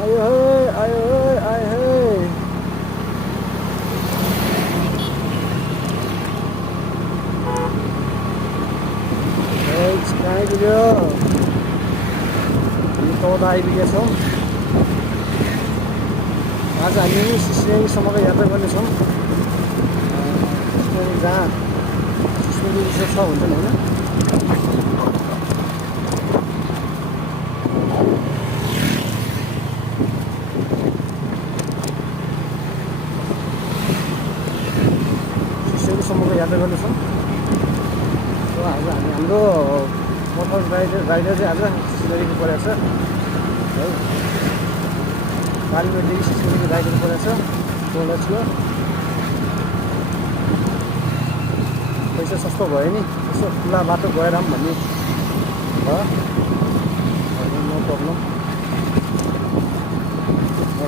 आयो है, आयो है, आयो है। कहाँ आइपुग्यो? हामी तल आइपुगेका छौँ। आज हामी सिस्नेरीसम्मको यात्रा गर्नेछौँ। सिस्नेरी जहाँ सिस्नेरी रिसोर्ट छ हुन्छ नि होइन। सिस्नेरीसम्मको यात्रा गर्नेछौँ। आज हाम्रो मोटर राइडर चाहिँ आज सिलगढीको परेको छ है। कालीमेटदेखि सिलगढीको राइडर परेको छ। टोल थियो पैसा सस्तो भयो नि, यसो खुला बाटो गएर पनि भन्ने भयो। No problem.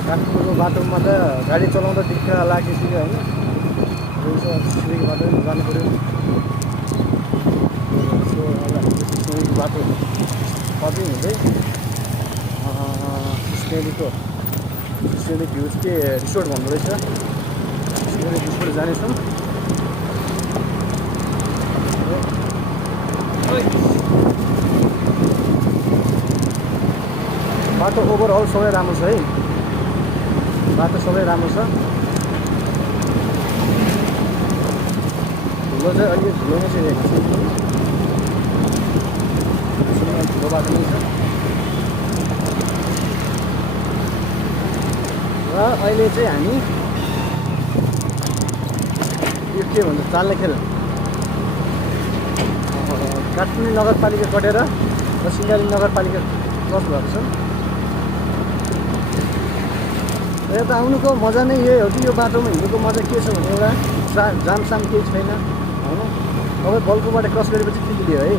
काठमाडौँको बाटोमा त गाडी चलाउँदा दिक्क लाग्यो कि होइन। सिलगढीको बाटो पनि जानु पऱ्यो। सिस्नेरीको बाटो कति हुँदै सिस्नेरी भ्युज के रिसोर्ट भन्दो रहेछ। सिस्नेरी रिसोर्ट जानेछौँ। बाटो ओभरअल सबै राम्रो छ है। बाटो सबै राम्रो छ। धुलो चाहिँ अलिक धुलो नै छ। ठुलो बाटो नै छ। र अहिले चाहिँ हामी यो के भन्छ चाल्ने खेल काठमाडौँ नगरपालिका कटेर र सिंहमारी नगरपालिका क्रस भएको छ। यता आउनुको मजा नै यही हो कि यो बाटोमा हिँडेको मजा के छ भने एउटा जामसाम केही छैन होइन। तपाईँ बल्कुबाट क्रस गरेपछि पुगिदियो है।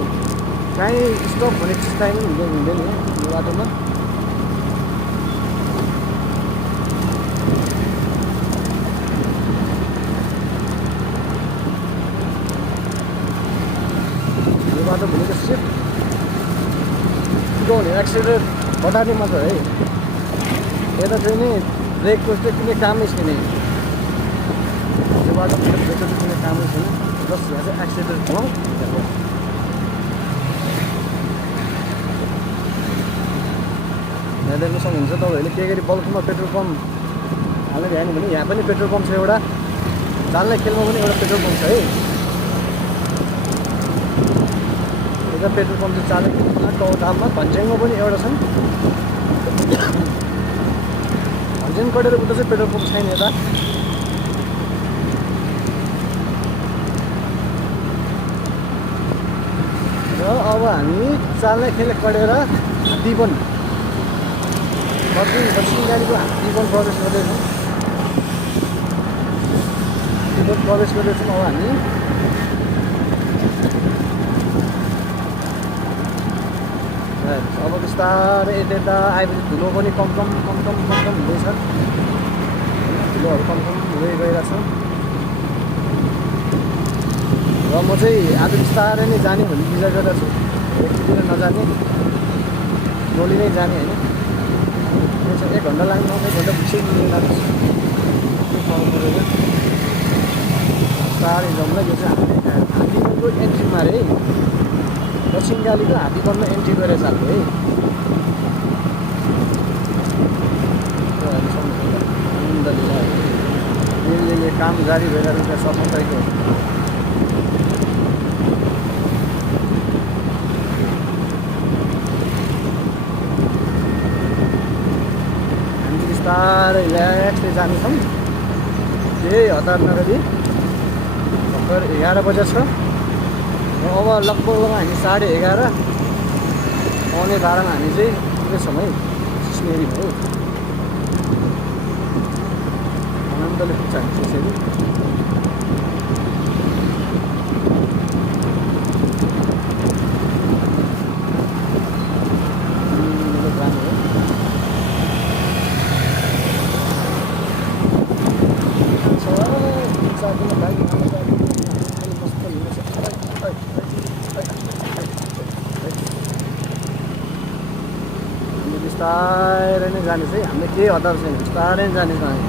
काहीँ स्टप भन्ने चिज काहीँ पनि हुँदैन यो बाटोमा। यो बाटो भनेको सिर्फ कुदाउने एक्सिलेटर बढार्ने मात्र है। यता चाहिँ नि ब्रेकको चाहिँ कुनै कामै छैन। यो बाटो ब्रेकको चाहिँ कुनै कामै छैन। जस्ट यहाँ चाहिँ एक्सिलेटर घुमाउँ। यहाँ देख्न सक्नुहुन्छ तपाईँहरूले के गरी बल्कुमा पेट्रोल पम्प हाल्न भ्याएन भने यहाँ पनि पेट्रोल पम्प छ एउटा। जाल्ने खेलमा पनि एउटा पेट्रोल पम्प छ है। यता पेट्रोल पम्प चाहिँ चाल्ने खेलमा टौटामा भन्ज्याङमा पनि एउटा छन्। भन्ज्याङ कटेर उता चाहिँ पेट्रोल पम्प छैन यता। र अब हामी चाल्ने खेल कटेर हात्तीवन दक्षिण गाडीको हात्तीवन प्रवेश गर्दैछौँ। हात्तीवन प्रवेश गर्दैछौँ अब हामी। अब बिस्तारै यता आएपछि धुलो पनि कम हुँदैछ। धुलोहरू कम हुँदै गइरहेको छ। र म चाहिँ आज बिस्तारै नै जाने भन्ने विचार गरेर छु। एकतिर नजाने डोली नै जाने होइन। त्यो चाहिँ 1 घन्टा लाग्ने 1 घन्टा पछि लाग्छ। बिस्तारै जाउँ ल। यो चाहिँ हात्तीवनको एन्ट्रीमा अरे है। दक्षिण गालीको हात्तीवनमा एन्ट्री गरेर चाल्यो है। आनन्दले काम जारी भइरहेको छ सफाइको। बिस्तारै रिल्याक्सले जानेछौँ। केही हतार नगरी। भर्खर 11 बजे छ। अब लगभग हामी 11:30 पौने 12मा हामी चाहिँ पुगेछौँ है सिस्नेरीमा है। आनन्दले पुग्छ हामी त्यसरी। बिस्तारै नै जाने चाहिँ हामीले केही हतार छैन, बिस्तारै नै जानेछौँ हामी,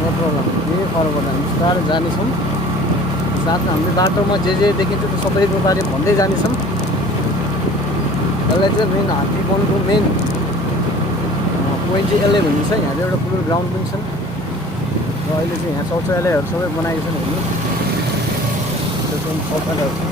नो प्रब्लम, केही फरक पर्दैन, बिस्तारै जानेछौँ। साथमा हामीले बाटोमा जे देखिन्छ त्यो सबैको बारे भन्दै जानेछौँ। यसलाई चाहिँ मेन हात्ती वनको मेन पोइन्ट चाहिँ यसले भनिन्छ। यहाँ चाहिँ एउटा ठुलो ग्राउन्ड पनि छन् र अहिले चाहिँ यहाँ शौचालयहरू सबै बनाएको छन् हेर्नु, त्यो पनि शौचालयहरू छ।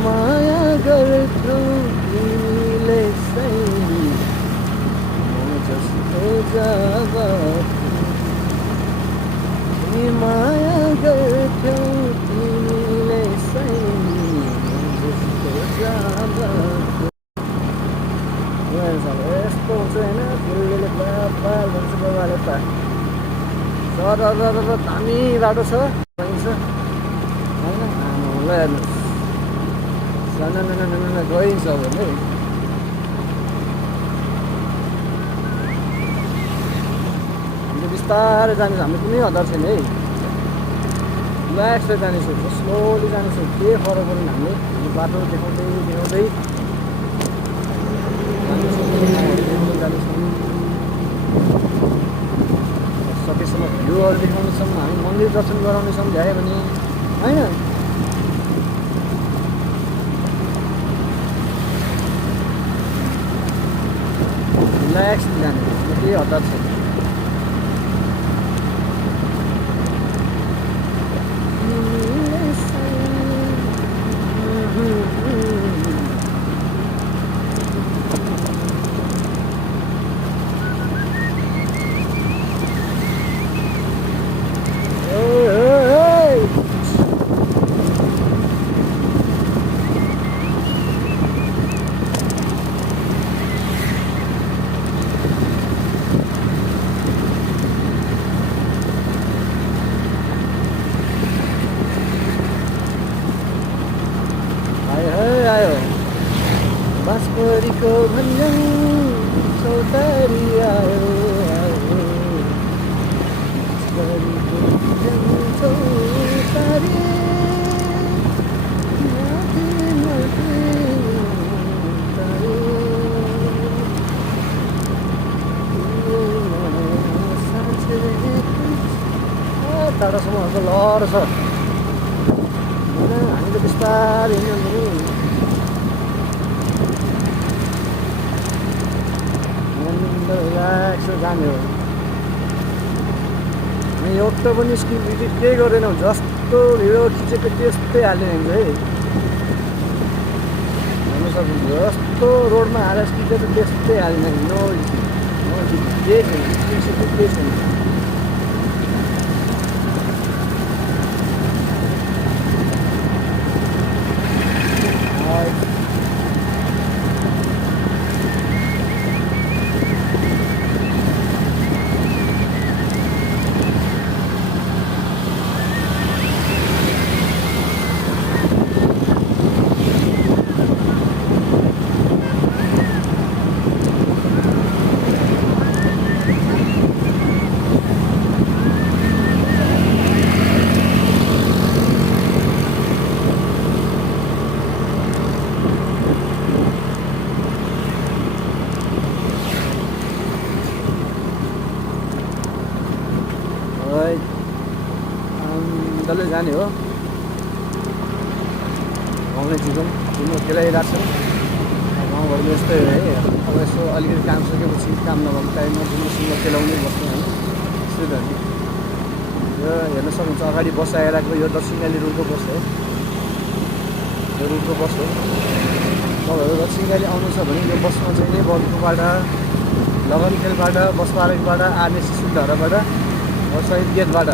माया गर्थ्यौ तिमीले सही जस्तो जब माया गर्थ्यौ तिमीले सही जस्तो जब यस्तो हुन्छ होइन, दिल्लीले पाल भन्छ बाबाले त सर दामी बाटो छ होइन, आमालाई हेर्नुहोस् गइन्छ भने हामीले बिस्तारै जानेछौँ, हामीले कुनै हतार छैन है, रिल्याक्सै जानेछौँ, स्लोली जानेछौँ, के फरक परेन। हामीले बाटो देखाउँदै जानेछौँ, सकेसम्म भ्यूहरू देखाउनेछौँ, हामी मन्दिर दर्शन गराउनेछौँ भ्यायो भने होइन। रिल्याक्स जाने केही हतार छैन। आयो बाँसपरीको भन्ज्याङ चौतारी आयो, टाढासम्म लहर छ, हामीले बिस्तारै हिँड्यौँ भने रिल्याक्स जाने हो। एउटा पनि स्क्रिन एडिट केही गर्दैनौँ, जस्तो भिडियो खिचेको त्यस्तै हाल्ने हुन्छ है, हेर्नु सक्नुहुन्छ। जस्तो रोडमा हालेर खिचेको त्यस्तै हाल्ने, नो केही छैन, केही छैन। डल्लै जाने हो, गाउँले जीवन तिम्रो खेलाइरहेको छन् गाउँघरमा यस्तै हो है। अब यसो अलिकति काम सकेपछि काम नभएको टाइममा तिमीसँग खेलाउने बस्नु होइन, त्यस्तै हो। यो हेर्न सक्नुहुन्छ अगाडि बस आइरहेको यो दक्षिणकाली रुटको बस हो, यो रुटको बस हो। तपाईँहरू दक्षिणकाली आउनु छ भने यो बसमा चाहिँ नै बल्पुबाट, लगनखेलबाट, बस पार्कबाट, आरएनसी सुन्धाराबाट, शहीद गेटबाट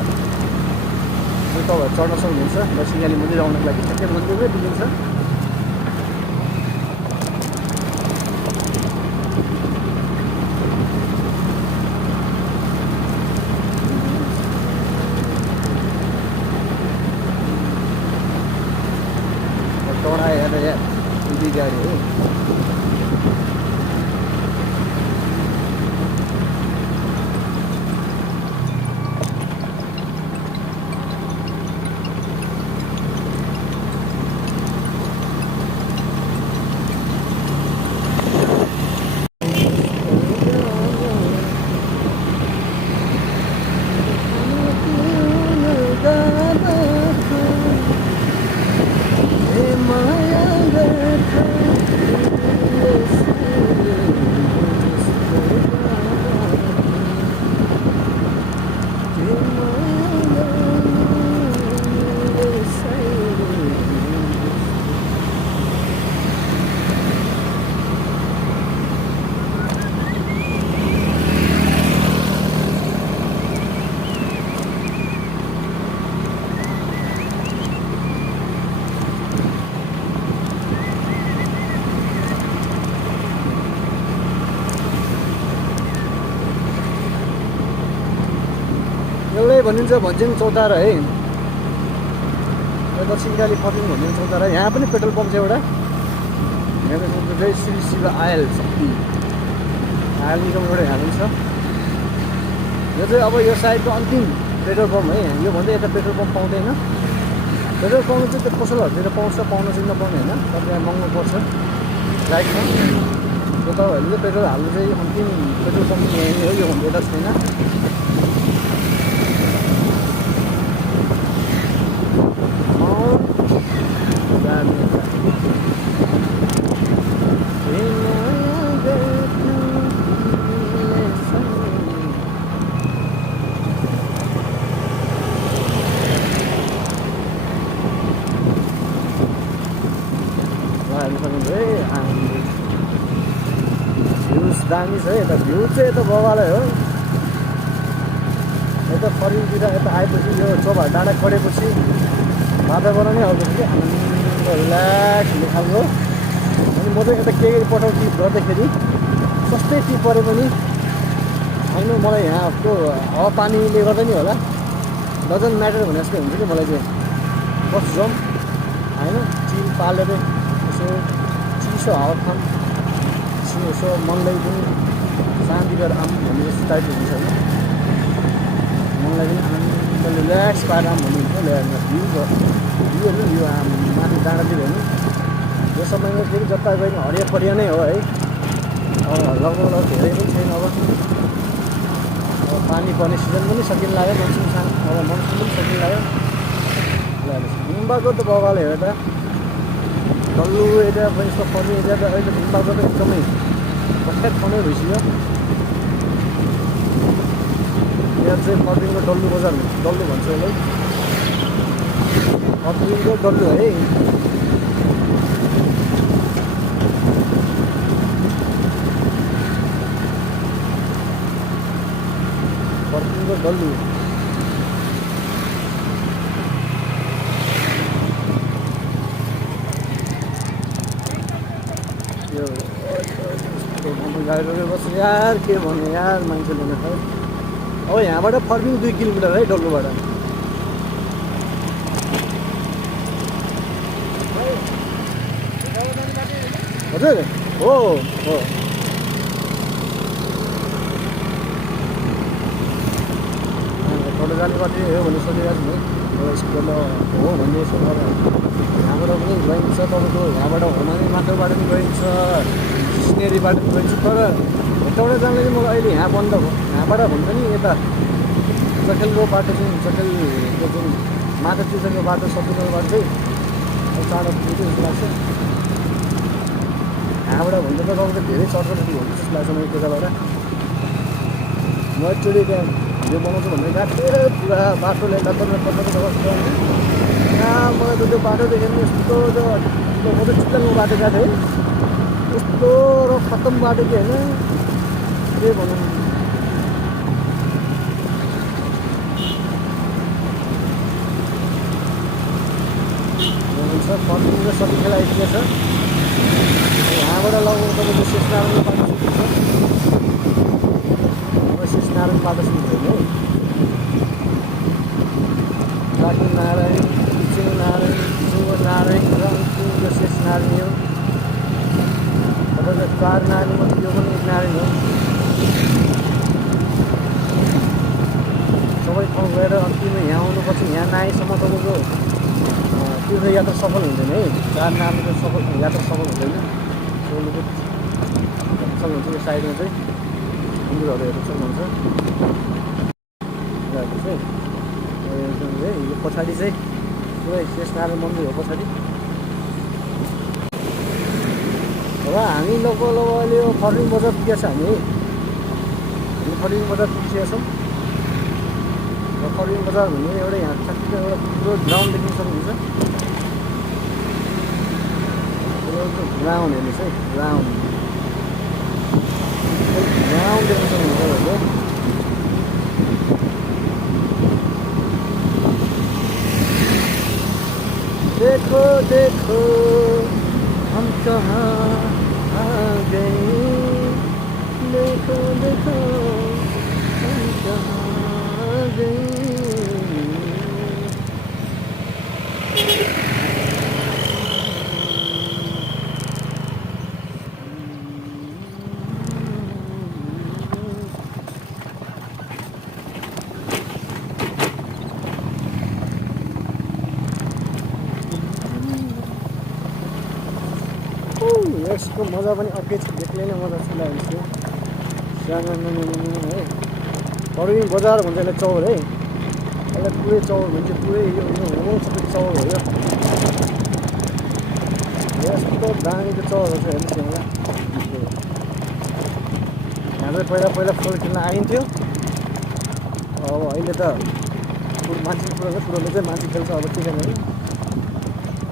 तपाईँहरू चढ्न सक्नुहुन्छ। दक्षिणकाली मन्दिर आउनको लागि ठ्याक्कै मन्दिरमै पुगिन्छ। टडा हेरेर या उदी गाडी हो एउटै भनिन्छ भन्छन् चौतारा है दक्षिणकाली फर्किङ भनिन्छ चौतारा यहाँ पनि पेट्रोल पम्प छ एउटा यहाँ चाहिँ श्री शिव आयल शक्ति आयल निगमबाट यहाँ पनि छ यो चाहिँ अब यो साइडको अन्तिम पेट्रोल पम्प है योभन्दा यता पेट्रोल पम्प पाउँदैन पेट्रोल पाउनु चाहिँ त्यो पसलहरूतिर पाउँछ पाउनु चाहिँ नपाउने होइन तपाईँ महँगो पर्छ राइटमा त्यो तपाईँहरूले चाहिँ पेट्रोल हाल्नु चाहिँ अन्तिम पेट्रोल पम्प यहीँ हो योभन्दा यता छैन भ्युज दामी छ है यता भ्यू चाहिँ यता बगालै हो यता फरिङतिर यता आएपछि यो चोभा डाँडा कडेपछि वातावरणै अर्को कि आनन्द रिल्याक्स हुने खालको अनि म चाहिँ यता के पठाउ टिप गर्दाखेरि सस्तै टिप परे पनि होइन मलाई यहाँको हावापानीले गर्दा नि होला डजन्ट म्याटर भने जस्तो हुन्छ कि मलाई चाहिँ बस जाउँ होइन चिल पालेर यसो चिसो हावा खाऊँ यसो मनलाई पनि शान्ति गरेर आऊँ भन्ने जस्तो टाइपको हुन्छ होइन मनलाई पनि आनन्द रिल्याक्स पारेर आऊँ भन्ने हुन्छ ल्याएर भ्यूहरू यो माथि डाँडातिर हेर्नु यो समयमा फेरि जता गयो भने हरिया परिया नै हो है लगभग धेरै पनि छैन अब पानी पर्ने सिजन पनि सकिन लाग्यो मनसुन अब मनसुन पनि सकिन लाग्यो गुम्बाको त बगाल हेर त डल्लो एरिया पनि यस्तो पर्ने एरिया त अहिले गुम्बाको त एकदमै प्रख्यात ठाउँै भइसक्यो यहाँ चाहिँ फर्किङको डल्लु बजार डल्लु भन्छ यसलाई फर्किङको डल्लु है फर्किङको डल्लु गाडी बस्छ यार के भन्नु यार मान्छेले अब यहाँबाट फर्किङ 2 किलोमिटर है डल्लुबाट हजुर हो हो टोटो जाने बाटो हो भन्ने सोधिरहेको छु स्कुल हो भन्ने यसो यहाँबाट पनि गइन्छ तपाईँको यहाँबाट होमानी माटोबाट पनि गइन्छ सिनेरीबाट पनि गइन्छ तर यताबाट जाँदा चाहिँ मलाई अहिले यहाँ बन्द भयो यहाँबाट भन्छ नि यता जखेलको बाटो चाहिँ जखेलको जुन माटो चिजनको बाटो सपुरको बाटो चाहिँ चाँडो पुग्यो जस्तो लाग्छ यहाँबाट भन्छ त तपाईँको धेरै चर्चरटी हुन्छ जस्तो लाग्छ मलाई त्यताबाट म एकचोटि त्यहाँ भिडियो बनाउँछु भनेर गएको थिएँ पुरा बाटोले लतरमा अवस्था यहाँ मलाई त त्यो बाटो देखेर यस्तो म त चित्तनको बाटो गएको थिएँ यस्तो र खत्तम बाटो के होइन के भनौँ हुन्छ फर्किङ र सबै खेला आइपुगेछ यहाँबाट लगभग तपाईँको शेषनारायण बाटो सुन्छ शेषनारायण बाटो सुन्छ है लक्ष्मीनारायण नारायण शिवनारायण रङ्गु चार नारीमध्ये यो पनि एक नारी हो। सबै ठाउँ गएर अन्तिममा यहाँ आउनुपर्छ, यहाँ नआएसम्म तपाईँको तीर्थयात्रा सफल हुँदैन है। चार नारीको सफल यात्रा सफल हुँदैन। सोलुको सफल हुन्छ। यो साइडमा चाहिँ मन्दिरहरू हेर्नु सक्नुहुन्छ। यो पछाडि चाहिँ पुरै शेषनारायण मन्दिर हो पछाडि। र हामी लगभग अहिले यो फर्लिङ बजार पुगेको छ। हामी फर्लिङ बजार पुगिसकेका छौँ। र फर्लिङ बजार भन्ने एउटा यहाँ ठ्याक्क एउटा ठुलो ग्राउन्ड देख्न सक्नुहुन्छ। ग्राउन्ड हेर्नुहोस् है, ग्राउन्ड देख्न सक्नुहुन्छ तपाईँहरूले। देखो देखो हम कहाँ आ गए, देखो देखो हम कहाँ आ गए। यसको मजा पनि अर्कै छ। एक्लै नै मजा छ लागेको सानो है। फर्लिङ बजार भन्छ यसलाई, चौर है। यसलाई पुरै चौर भन्छ। पुरै यो हो सबै चौर हो। यो यस्तो दामीको चौरहरू छ हेर्नुहोस् यहाँ। यहाँ चाहिँ पहिला फुटबल खेल्न आइन्थ्यो। अब अहिले त मान्छे फुटबलले चाहिँ मान्छे खेल्छ। अब के गर्ने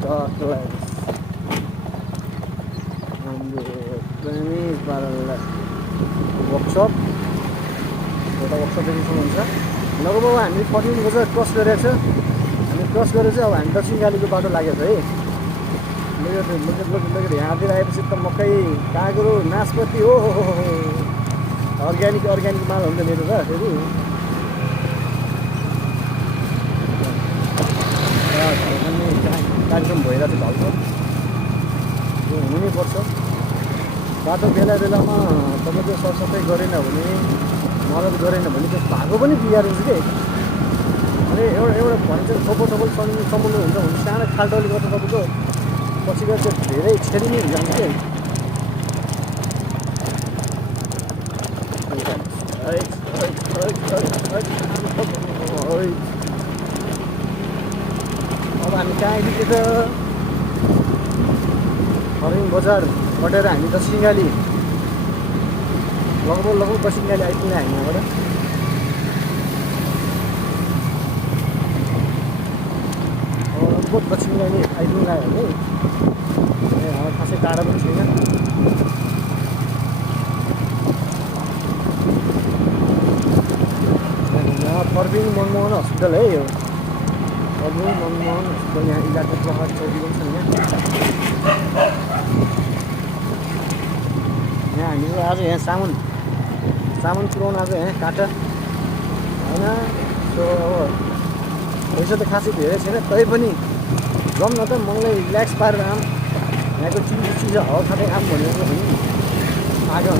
टक्क लाग्यो। वर्कसप एउटा वर्कसप देख्न सक्नुहुन्छ। लगभग हामी फर्लिङ बजार क्रस गरेको छ। हामी क्रस गरेर चाहिँ अब हामी दक्षिण कालीको बाटो लागेको छ है। लगेर यहाँतिर आएपछि त मकै, काँक्रो, नासपति हो अर्ग्यानिक माल हुन्छ मेरो त फेरि। कार्यक्रम भइरहेको छ ढल्को, त्यो हुनु नै पर्छ। बाटो बेला बेलामा तपाईँको सरसफाइ गरेन भने, मद्दत गरेन भने त्यो भागो पनि बिगारिन्छ कि। अनि एउटा भन्छ थोपो समुद्र हुन्छ भने सानो खाल्टोले गर्दा तपाईँको पछि गएर चाहिँ धेरै छेडी नै जान्छ कि। अब हामी कहाँ आइपुग्यो त? फर्लिङ बजार कटेर हामी दक्षिण काली लगभग दक्षिण काली आइपुग्ने हामी यहाँबाट। लगभग दक्षिण काली आइपुग्नु लाग्यो भने हाम्रो खासै टाढा पनि छैन। यहाँ फर्लिङ मनमोहन हस्पिटल है। यो फर्लिङ मनमोहन हस्पिटल यहाँ इलाका प्रहरी चौकी पनि छ यहाँ हामीहरू आज यहाँ सामान पुऱ्याउन आज यहाँ काटा होइन। सो अब पैसा त खासै धेरै छैन, तैपनि जाउँ न त मनलाई रिल्याक्स पारेर आऊँ। यहाँको चिज हावा खाँदै आऊँ भनेको पनि आएको हो।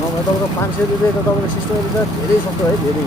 नभए तपाईँको 500 रुपियाँ त तपाईँको सिस्टमहरू त धेरै सक्दो है, धेरै।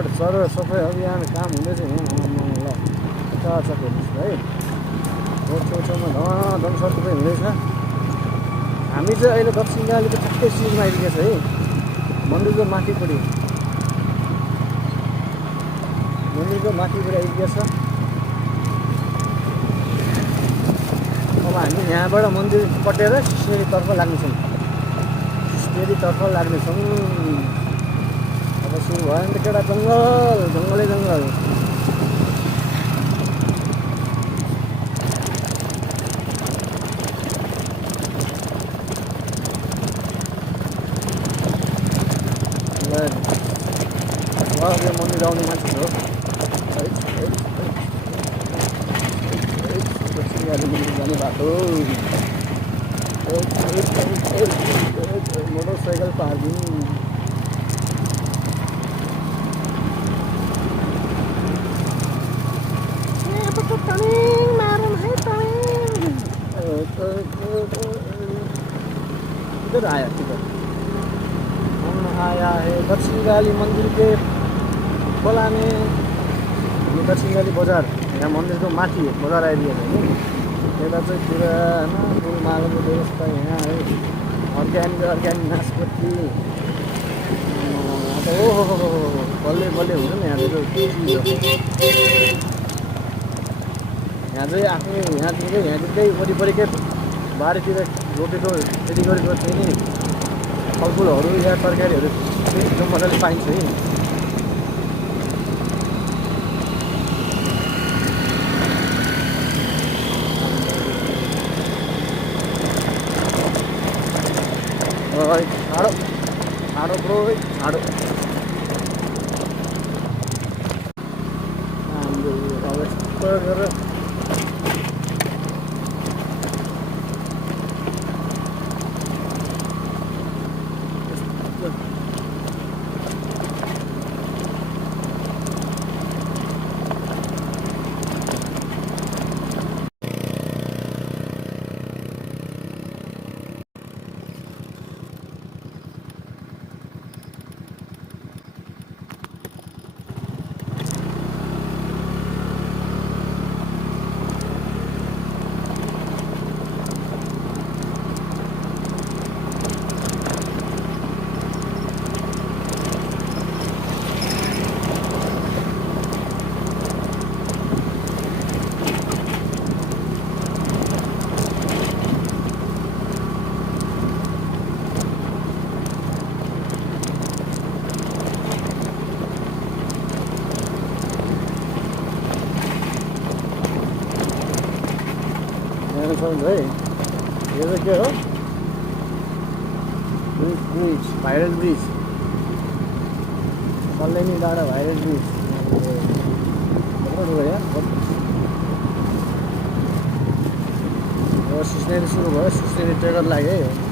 रोड सफाइ अभियान काम हुँदैछ यहाँ ल चकाचक हेर्नुहोस् है रोड छेउछाउमा धमाधम सरसफाइ हुँदैछ हामी चाहिँ अहिले दक्षिण गालीको ठ्याक्कै सिजमा आइपुगेको छ है मन्दिरको माथिपट्टि आइपुगेको छ अब हामी यहाँबाट मन्दिर कटेर सिस्नेरीतर्फ लाग्नेछौँ अब सुरु भयो भने त केटा जङ्गलै जङ्गल यो मन्दिर आउने मान्छेहरू हो दक्षिण गाली मन्दिर जाने बाटो मोटरसाइकल पार्किङ किधर आया हम आया है दक्षिण गाली मंदिर के खोला में दक्षिण गाली बजार यहाँ मन्दिरको माथि बजार आइदिएको छ नि यता चाहिँ पुरानो फुलमालाको व्यवस्था यहाँ है अर्ग्यानिक नासपत्ती ओहो बल्ले हुन्छ नि यहाँ चाहिँ आफ्नो यहाँतिरै वरिपरिकै बारीतिर रोपेको खेती गरेको चाहिँ नि फलफुलहरू या तरकारीहरू एकदम मजाले पाइन्छ है ठाडो ब्रो ठाडो हाम्रो अब यस्तो गरेर है यो चाहिँ के हो ब्रिज भाइरल ब्रिज कल्याणी डाँडा भाइरल ब्रिज सिस्नेरी सुरु भयो सिस्नेरी ट्रेलर लाग्यो है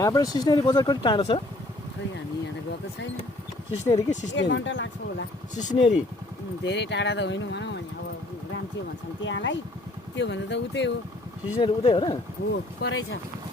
यहाँबाट सिस्नेरी बजार कति टाढो छ हामी यहाँ गएको छैन सिस्नेरी कि सिस्नेरी 1 घण्टा लाग्छ होला सिस्नेरी धेरै टाढा त होइन भनौँ भने अब ग्राम के भन्छन् त्यहाँलाई त्यो भन्दा त उतै हो सिस्नेरी उतै हो र हो परै छ